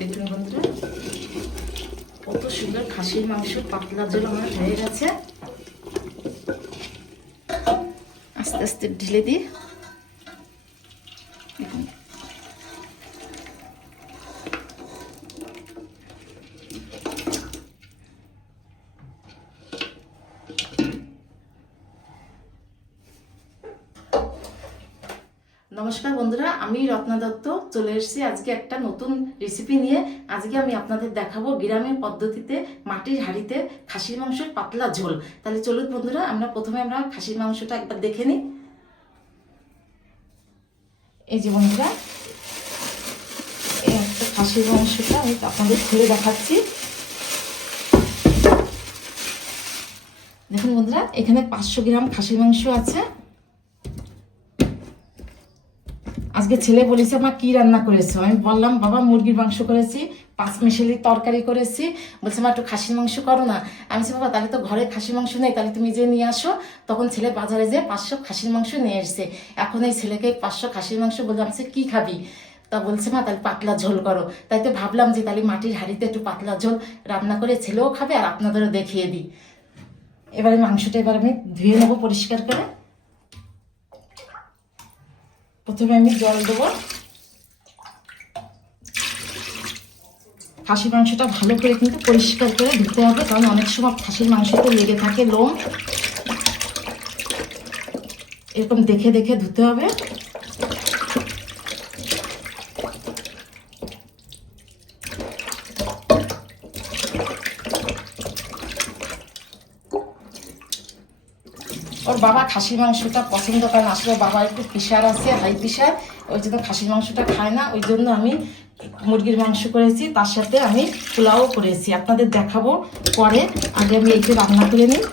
দেখুন বন্ধুরা, কত সুন্দর খাসির মাংস পাতলা ঝোল আমার হয়ে গেছে। আস্তে আস্তে ঢেলে দিই। দেখুন নমস্কার বন্ধুরা, আমি রত্না দত্ত চলে এসেছি আজকে একটা নতুন রেসিপি নিয়ে। আজকে আমি আপনাদের দেখাবো গ্রামের পদ্ধতিতে মাটির হাঁড়িতে খাসির মাংসের পাতলা ঝোল। তাহলে চলুন বন্ধুরা, প্রথমে আমরা খাসির মাংসটা একবার দেখে নিই। এই যে বন্ধুরা, এই একটা খাসির মাংসটা আমি আপনাদের খুলে দেখাচ্ছি। দেখুন বন্ধুরা, এখানে 500 গ্রাম খাসির মাংস আছে। আজকে ছেলে বলেছে মা কি রান্না করেছো? আমি বললাম বাবা মুরগির মাংস করেছি, 5 মিশালি তরকারি করেছি। বলছে মা একটু খাসির মাংস করো না। আমি বলছি বাবা তাহলে তো ঘরে খাসির মাংস নেই, তাহলে তুমি যে নিয়ে আসো। তখন ছেলে বাজারে যেয়ে 500 খাসির মাংস নিয়ে এসছে। এখন এই ছেলেকে 500 খাসির মাংস বললাম সে কি খাবি? তা বলছে মা তাহলে পাতলা ঝোল করো। তাই তো ভাবলাম যে তাহলে মাটির হাঁড়িতে একটু পাতলা ঝোল রান্না করে ছেলেও খাবে আর আপনাদেরও দেখিয়ে দিই। এবারে মাংসটা এবার আমি ধুয়ে নেবো পরিষ্কার করে। প্রথমে আমি জল দেবো। খাসির মাংসটা ভালো করে কিন্তু পরিষ্কার করে ধুতে হবে, কারণ অনেক সময় খাসির মাংসতে লেগে থাকে লোম। এরকম দেখে দেখে ধুতে হবে। ওর বাবা খাসির মাংসটা পছন্দ করে না, আসলে বাবা একটু প্রেশার আছে, হাই প্রেশার, ওই জন্য খাসির মাংসটা খায় না। ওই জন্য আমি মুরগির মাংস করেছি, তার সাথে আমি পোলাও করেছি, আপনাদের দেখাবো পরে। আগে আমি এইটা রান্না করে নিই।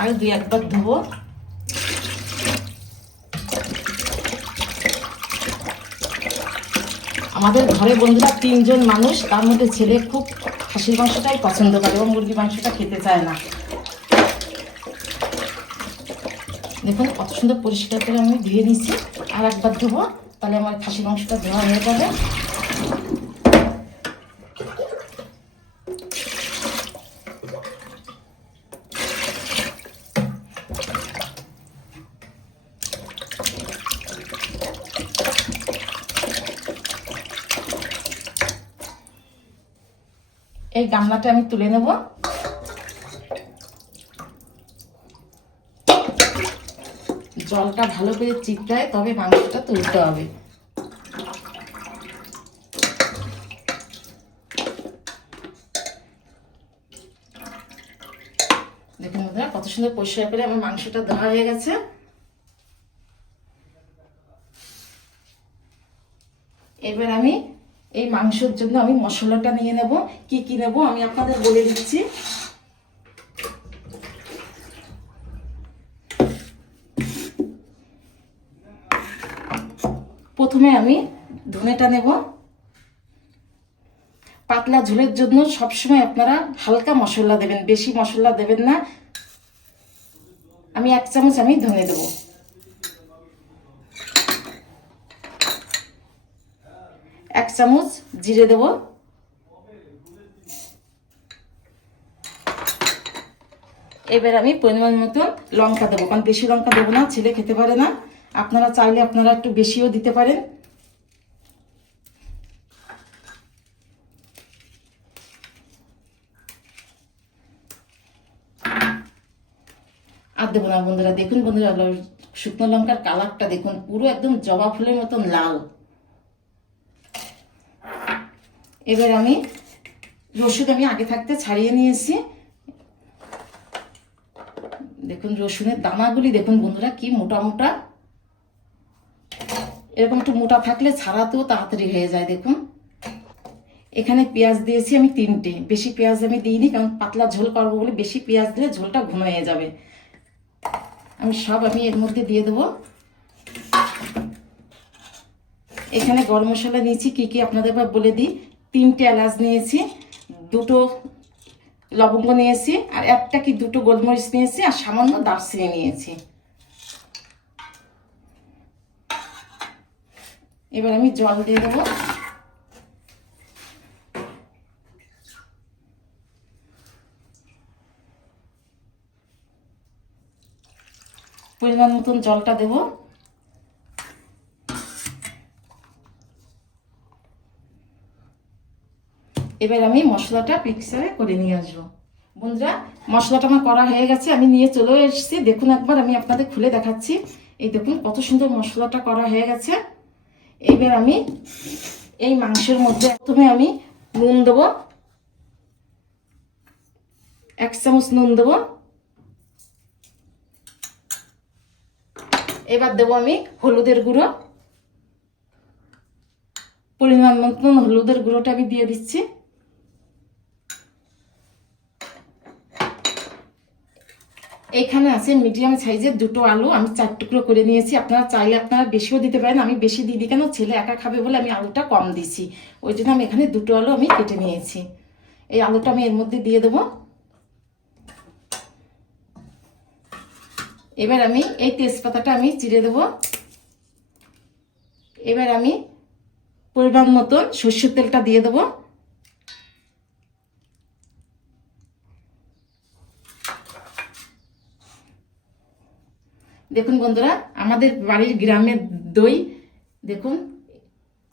আর 2-1 বার ধোবো। আমাদের ঘরে বন্ধুরা 3 জন মানুষ, তার মধ্যে ছেলে খুব খাসির মাংসটাই পছন্দ করে, ও মুরগির মাংসটা খেতে চায় না। দেখুন কত সুন্দর পরিষ্কার করে আমি ধুয়ে নিচ্ছি। আর 1 বার ধোবো, তাহলে আমার খাসির মাংসটা ধোয়া হয়ে যাবে। এই গামলাটা আমি তুলে নেব। জলটা ভালো করে চিপড়ায় তবে মাংসটা তুলতে হবে। দেখুন বন্ধুরা, কত সুন্দর পরিষ্কার করে আমার মাংসটা ধোয়া হয়ে গেছে। এবার আমি এই মাংসের জন্য আমি মশলাটা নিয়ে নেব। কি কি নেব আমি আপনাদের বলে দিচ্ছি। প্রথমে আমি ধনেটা নেব। পাতলা ঝোলের জন্য সবসময় আপনারা হালকা মশলা দেবেন, বেশি মশলা দেবেন না। আমি 1 চামচ আমি ধনে দেব। 1 চামচ জিরে দেব। এবার আমি পরিমাণ মতো লঙ্কা দেবো, কারণ বেশি লঙ্কা দেবো না, ছেলে খেতে পারে না। আপনারা চাইলে আপনারা একটু বেশিও দিতে পারেন। আর দেবো না বন্ধুরা। দেখুন বন্ধুরা, শুকনো লঙ্কার কালারটা দেখুন, পুরো একদম জবা ফুলের মতন লাল। এবার আমি রসুন আমি আগে থাকতে ছাড়িয়ে নিয়েছি। দেখুন রসুনের দানাগুলি দেখুন বন্ধুরা কি মোটা মোটা। এরকম একটু মোটা থাকলে ছাড়াতেও তাড়াতাড়ি হয়ে যায়। দেখুন এখানে পেঁয়াজ দিয়েছি আমি 3টে, বেশি পেঁয়াজ আমি দিইনি, কারণ পাতলা ঝোল করবো বলে বেশি পেঁয়াজ দিলে ঝোলটা ঘন হয়ে যাবে। আমি সব এর মধ্যে দিয়ে দেবো। এখানে গরম মশলা নিয়েছি কি কি আপনাদের বলে দিই। 3টে এলাচ নিয়েছি, 2টো লবঙ্গ নিয়েছি, আর 1টা কি 2টো গোলমরিচ নিয়েছি, আর সামান্য দারচিনি নিয়েছি। এবার আমি জল দিয়ে দেবো। পরিমাণ মতন জলটা দেব। এবার আমি মশলাটা মিক্সারে করে নিয়ে আসবো। বন্ধুরা, মশলাটা আমার করা হয়ে গেছে, আমি নিয়ে চলে এসেছি। দেখুন একবার আমি আপনাদের খুলে দেখাচ্ছি। এই দেখুন কত সুন্দর মশলাটা করা হয়ে গেছে। এবার আমি এই মাংসের মধ্যে প্রথমে আমি নুন দেবো, 1 চামচ নুন দেবো। এবার দেবো আমি হলুদের গুঁড়ো, পরিমাণ মতন হলুদের গুঁড়োটা আমি দিয়ে দিচ্ছি। এইখানে আছে মিডিয়াম সাইজের 2টো আলু, আমি 4 টুকরো করে নিয়েছি। আপনারা চাইলে আপনারা বেশিও দিতে পারেন, আমি বেশি দিয়ে দিই কেন, ছেলে একা খাবে বলে আমি আলুটা কম দিছি। ওই জন্য আমি এখানে 2টো আলু আমি কেটে নিয়েছি। এই আলুটা আমি এর মধ্যে দিয়ে দেবো। এবার আমি এই তেজপাতাটা আমি চিড়ে দেবো। এবার আমি পরিমাণ মতন সরষের তেলটা দিয়ে দেবো। দেখুন বন্ধুরা, আমাদের বাড়ির গ্রামের দই দেখুন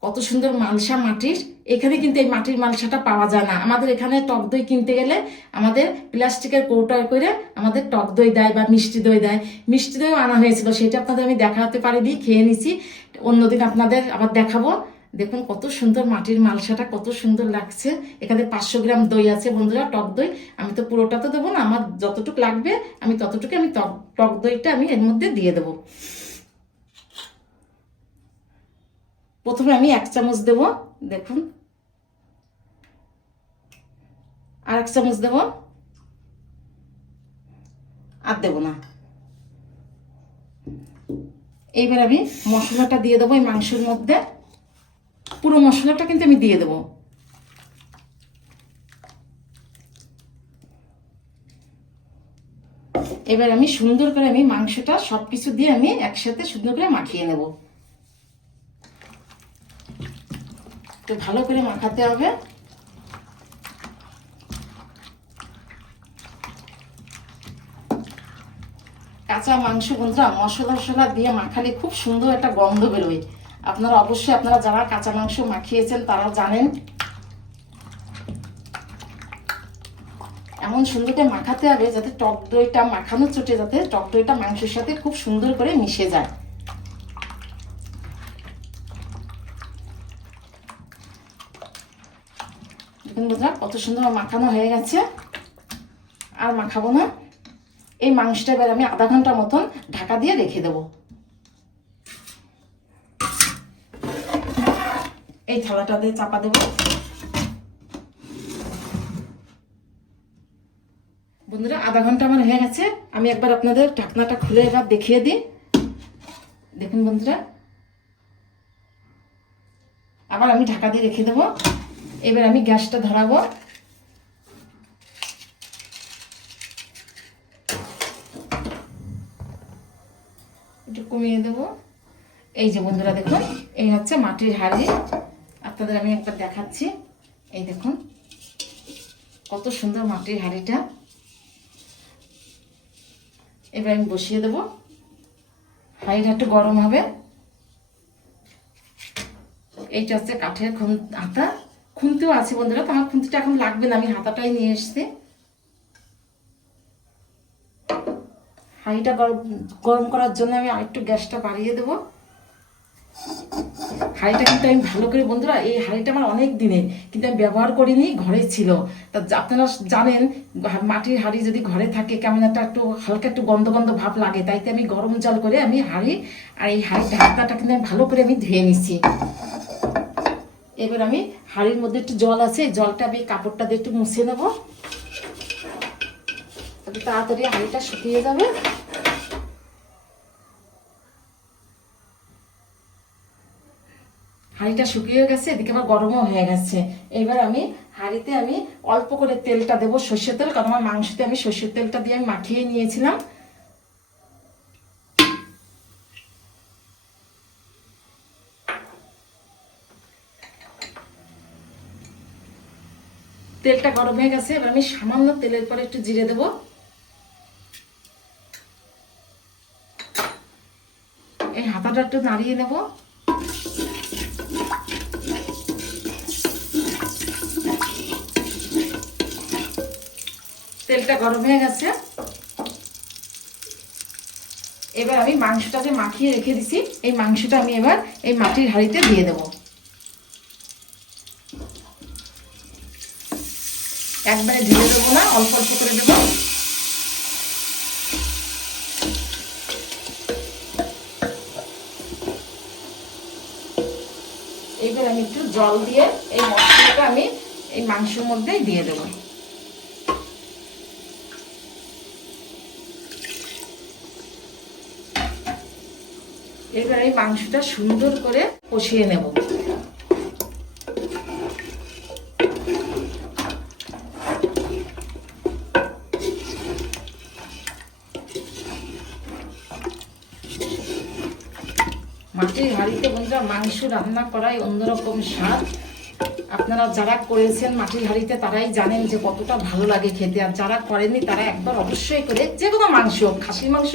কত সুন্দর মালসা মাটির। এখানে কিন্তু এই মাটির মালসাটা পাওয়া যায় না। আমাদের এখানে টক দই কিনতে গেলে আমাদের প্লাস্টিকের কৌটায় করে আমাদের টক দই দেয় বা মিষ্টি দই দেয়। মিষ্টি দইও আনা হয়েছিল, সেটা আপনাদের আমি দেখাতে পারিনি, খেয়ে নিছি। অন্যদিন আপনাদের আবার দেখাবো। দেখুন কত সুন্দর মাটির মালসাটা, কত সুন্দর লাগছে। এখানে 500 গ্রাম দই আছে বন্ধুরা, টক দই। আমি তো পুরোটা তো দেবো না, আমার যতটুকু লাগবে আমি ততটুকু আমি টক দইটা আমি এর মধ্যে দিয়ে দেবো। প্রথমে আমি 1 চামচ দেব, দেখুন, আর 1 চামচ দেব, আর দেব না। এইবার আমি মশলাটা দিয়ে দেবো এই মাংসের মধ্যে। পুরো মশলাটা কিন্তু আমি দিয়ে দেবো। এবার আমি সুন্দর করে আমি মাংসটা সবকিছু দিয়ে আমি একসাথে সুন্দর করে মাখিয়ে নেব। তো ভালো করে মাখাতে হবে। কাঁচা মাংস বন্ধুরা মশলা টশলা দিয়ে মাখালে খুব সুন্দর একটা গন্ধ বেরোয়। আপনারা অবশ্যই, আপনারা যারা কাঁচা মাংস মাখিয়েছেন তারা জানেন। এমন সুন্দর করে মাখাতে হবে যাতে টক দইটা মাখানো চটে, যাতে টক দইটা মাংসের সাথে খুব সুন্দর করে মিশে যায়। দেখুন বন্ধুরা কত সুন্দর মাখানো হয়ে গেছে। আর মাখাবো না। এই মাংসটা এবার আমি আধা ঘন্টা মতন ঢাকা দিয়ে রেখে দেব। এই থালাটা দিয়ে চাপা দেব। বন্ধুরা আধা ঘন্টা আমার হয়ে গেছে। আমি একবার আপনাদের ঢাকনাটা খুলে এবার দেখিয়ে দিই। দেখুন বন্ধুরা, আবার আমি ঢাকা দিয়ে রেখে দেবো। এবার আমি গ্যাসটা ধরাবো। একটু কমিয়ে দেবো। এই যে বন্ধুরা দেখুন, এই হচ্ছে মাটির হাঁড়ি। আপনাদের আমি একবার দেখাচ্ছি। এই দেখুন কত সুন্দর মাটির হাঁড়িটা। এবার আমি বসিয়ে দেবো। হাঁড়িটা একটু গরম হবে। এইটা হচ্ছে কাঠের হাতা, খুন্তিও আছে বন্ধুরা। তো আমার খুন্তিটা এখন লাগবে না, আমি হাতাটাই নিয়ে এসছি। হাঁড়িটা গরম করার জন্য আমি আরেকটু গ্যাসটা বাড়িয়ে দেবো। হাঁড়িটা কিন্তু আমি ভালো করে বন্ধুরা, এই হাঁড়িটা আমার অনেক দিনের, কিন্তু আমি ব্যবহার করিনি, ঘরে ছিল। তা আপনারা জানেন মাটির হাঁড়ি যদি ঘরে থাকে কেমন একটা একটু হালকা একটু গন্ধ গন্ধ ভাব লাগে। তাইতে আমি গরম জল করে আমি হাঁড়ি আর এই হাঁড়ির ঢাকনাটা কিন্তু আমি ভালো করে আমি ধুয়ে নিচ্ছি। এবার আমি হাঁড়ির মধ্যে একটু জল আছে, জলটা আমি কাপড়টা দিয়ে একটু মুছে নেবো, তাড়াতাড়ি হাঁড়িটা শুকিয়ে যাবে। হাঁড়িটা শুকিয়ে গেছে, এদিকে আবার গরমও হয়ে গেছে। এবার আমি হাঁড়িতে আমি অল্প করে তেলটা দেবো, সর্ষের তেল, কারণ আমার মাংসতে আমি সর্ষের তেলটা দিয়ে আমি মাখিয়ে নিয়েছিলাম। তেলটা গরম হয়ে গেছে, এবার আমি সামান্য তেলের পরে একটু জিরে দেবো। এই হাতাটা একটু নাড়িয়ে নেব। তেলটা গরম হয়ে গেছে, এবার আমি মাংসটা যে মাখিয়ে রেখে দিছি এই মাংসটা আমি এবার এই মাটির হাঁড়িতে দিয়ে দেব। একবারে ঢেলে দেবো না, অল্প অল্প করে দেবো। এবার আমি একটু জল দিয়ে এই মশলাটা আমি এই মাংসের মধ্যেই দিয়ে দেবো। এবার এই মাংসটা সুন্দর করে কষিয়ে নেব। মাটির হাঁড়িতে বন্ধুরা মাংস রান্না করাই অন্যরকম স্বাদ। আপনারা যারা করেছেন মাটির হাঁড়িতে তারাই জানেন যে কতটা ভালো লাগে খেতে, আর যারা করেননি তারা একবার অবশ্যই করে, যে কোনো মাংস, খাসির মাংস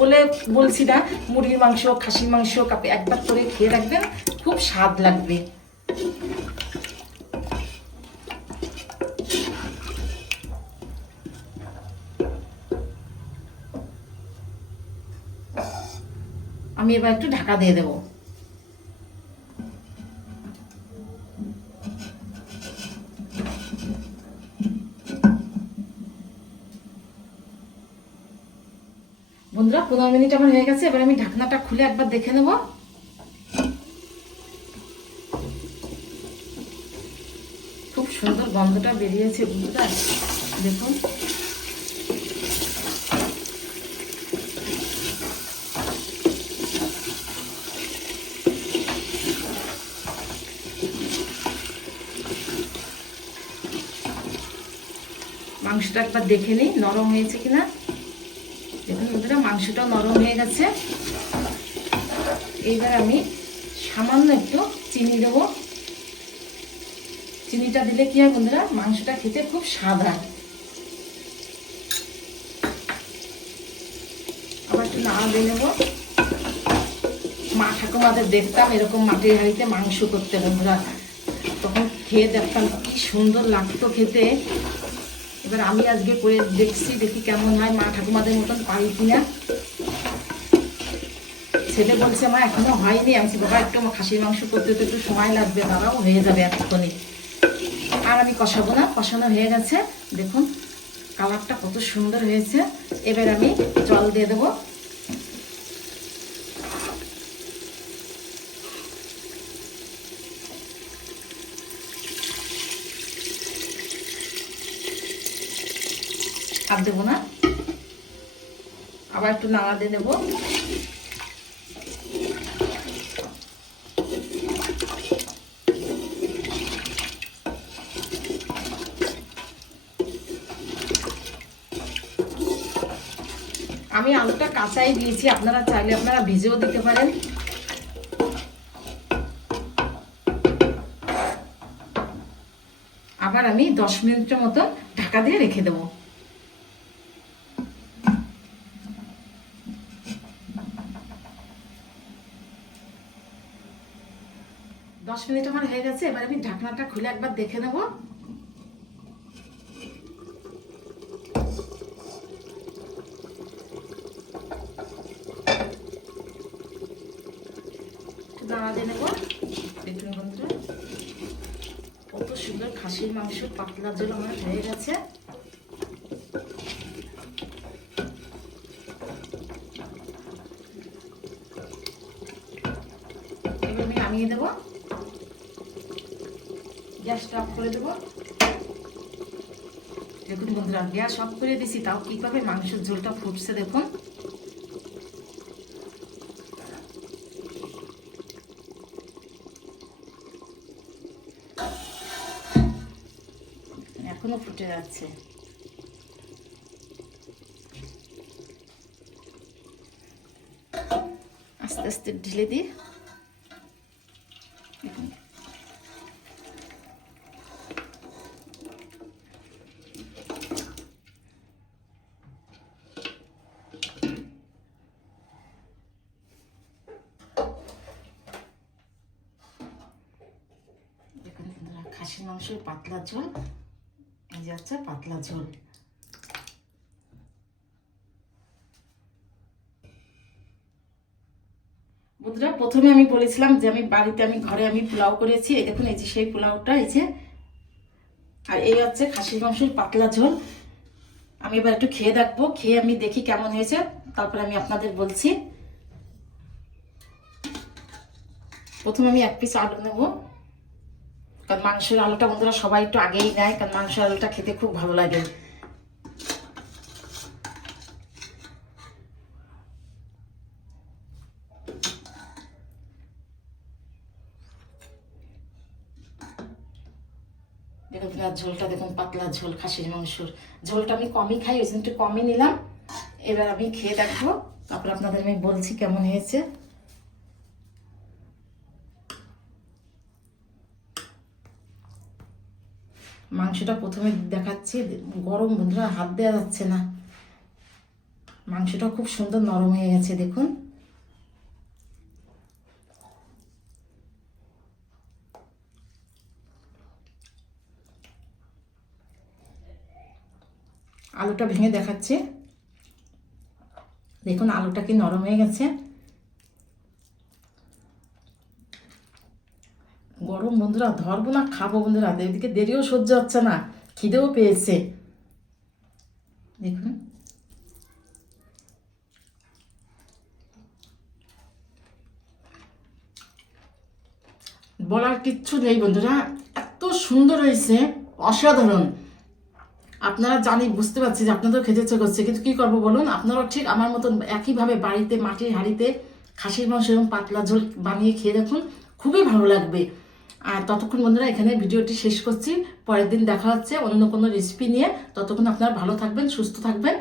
বলে বলছি না, মুরগির মাংস, খাসির মাংস একবার করে খেয়ে রাখবেন, খুব স্বাদ লাগবে। আমি এবার একটু ঢাকা দিয়ে দেবো। বন্ধুরা 15 মিনিট আমার হয়ে গেছে, এবার আমি ঢাকনাটা খুলে একবার দেখে নেব। খুব সুন্দর গন্ধটা বেরিয়েছে বন্ধুরা, দেখুন। মাংসটা একবার দেখে নিই নরম হয়েছে কিনা। দেখুন বন্ধুরা মাংসটাও নরম হয়ে গেছে। এইবার আমি সামান্য একটু চিনি দেবো। চিনিটা দিলে কি হয় বন্ধুরা, মাংসটা খেতে খুব স্বাদ হয়। আবার একটু নাড়া দিয়ে নেবো। মা ঠাকুমাদের দেখতাম এরকম মাটির হাঁড়িতে মাংস করতে বন্ধুরা, তখন খেয়ে দেখতাম কি সুন্দর লাগতো খেতে। এবার আমি আজকে করে দেখছি, দেখি কেমন হয়, মা ঠাকুমাদের মতন পারি কিনা। ছেলে বলছে মা এখনো হয়নি। আমি বাবা একটু খাসির মাংস করতে তো একটু সময় লাগবে, দাঁড়াও হয়ে যাবে এতক্ষণে। আর আমি কষাবো না, কষানো হয়ে গেছে। দেখুন কালারটা কত সুন্দর হয়েছে। এবার আমি জল দিয়ে দেবো। আর দেবো না, আবার একটু নাড়া দিয়ে দেবো। আমি আলুটা কাঁচাই দিয়েছি, আপনারা চাইলে আপনারা ভিজেও দিতে পারেন। আবার আমি 10 মিনিটের মতো ঢাকা দিয়ে রেখে দেবো। 10 মিনিট আমার হয়ে গেছে, এবার আমি ঢাকনাটা খুলে একবার দেখে নেব। নাড়া দিয়ে নেব। দেখুন বন্ধুরা কত সুন্দর খাসির মাংস পাতলা ঝোল আমার হয়ে গেছে। এবার আমি নামিয়ে দেবো, গ্যাসটা অফ করে দেবো। দেখুন বন্ধুরা গ্যাস অফ করে দিছি, তাও কিভাবে মাংসের ঝোলটা ফুটছে দেখুন। এখনো ফুটে যাচ্ছে। আস্তে আস্তে ঢেলে দিই। দেখুন বন্ধুরা, খাসির মাংসের পাতলা ঝোল, এই যে হচ্ছে পাতলা ঝোল। বন্ধুরা, প্রথমে আমি বলেছিলাম যে আমি বাড়িতে ঘরে পোলাও করেছি। এই দেখুন, এই যে সেই পোলাওটা, এই যে। আর এই হচ্ছে খাসির মাংসের পাতলা ঝোল। আমি এবার একটু খেয়ে দেখবো, খেয়ে আমি দেখি কেমন হয়েছে, তারপরে আমি আপনাদের বলছি। প্রথমে আমি এক পিস আলু নেবো, কারণ মাংসের আলুটা বন্ধুরা সবাই একটু আগেই নেয়, কারণ মাংসের আলুটা খেতে খুব ভালো লাগে। দেখুন ঝোলটা দেখুন, পাতলা ঝোল, খাসির মাংসর ঝোলটা আমি কমই খাই, ওই জন্য একটু কমই নিলাম। এবার আমি খেয়ে দেখবো, তারপর আপনাদের আমি বলছি কেমন হয়েছে। মাংসটা প্রথমে দেখাচ্ছি, গরম বন্ধুরা, হাত দেওয়া যাচ্ছে না। মাংসটা খুব সুন্দর নরম হয়ে গেছে, দেখুন। আলুটা ভেঙে দেখাচ্ছে, দেখুন আলুটা কি নরম হয়ে গেছে। গরম বন্ধুরা, ধরবো না খাবো বন্ধুরা, এদিকে দেরিও সহ্য হচ্ছে না, খিদেও পেয়েছে। দেখুন বলার কিচ্ছু নেই বন্ধুরা, এত সুন্দর হয়েছে, অসাধারণ। আপনারা জানি, বুঝতে পারছি যে আপনাদের খেতে ইচ্ছে করছে, কিন্তু কি করবো বলুন, আপনারাও ঠিক আমার মতন একইভাবে বাড়িতে মাটির হাঁড়িতে খাসির মাংস এবং পাতলা ঝোল বানিয়ে খেয়ে দেখুন, খুবই ভালো লাগবে। আর ততক্ষণ বন্ধুরা এখানে ভিডিওটি শেষ করছি, পরের দিন দেখা হচ্ছে অন্য কোনো রেসিপি নিয়ে। ততক্ষণ আপনারা ভালো থাকবেন, সুস্থ থাকবেন।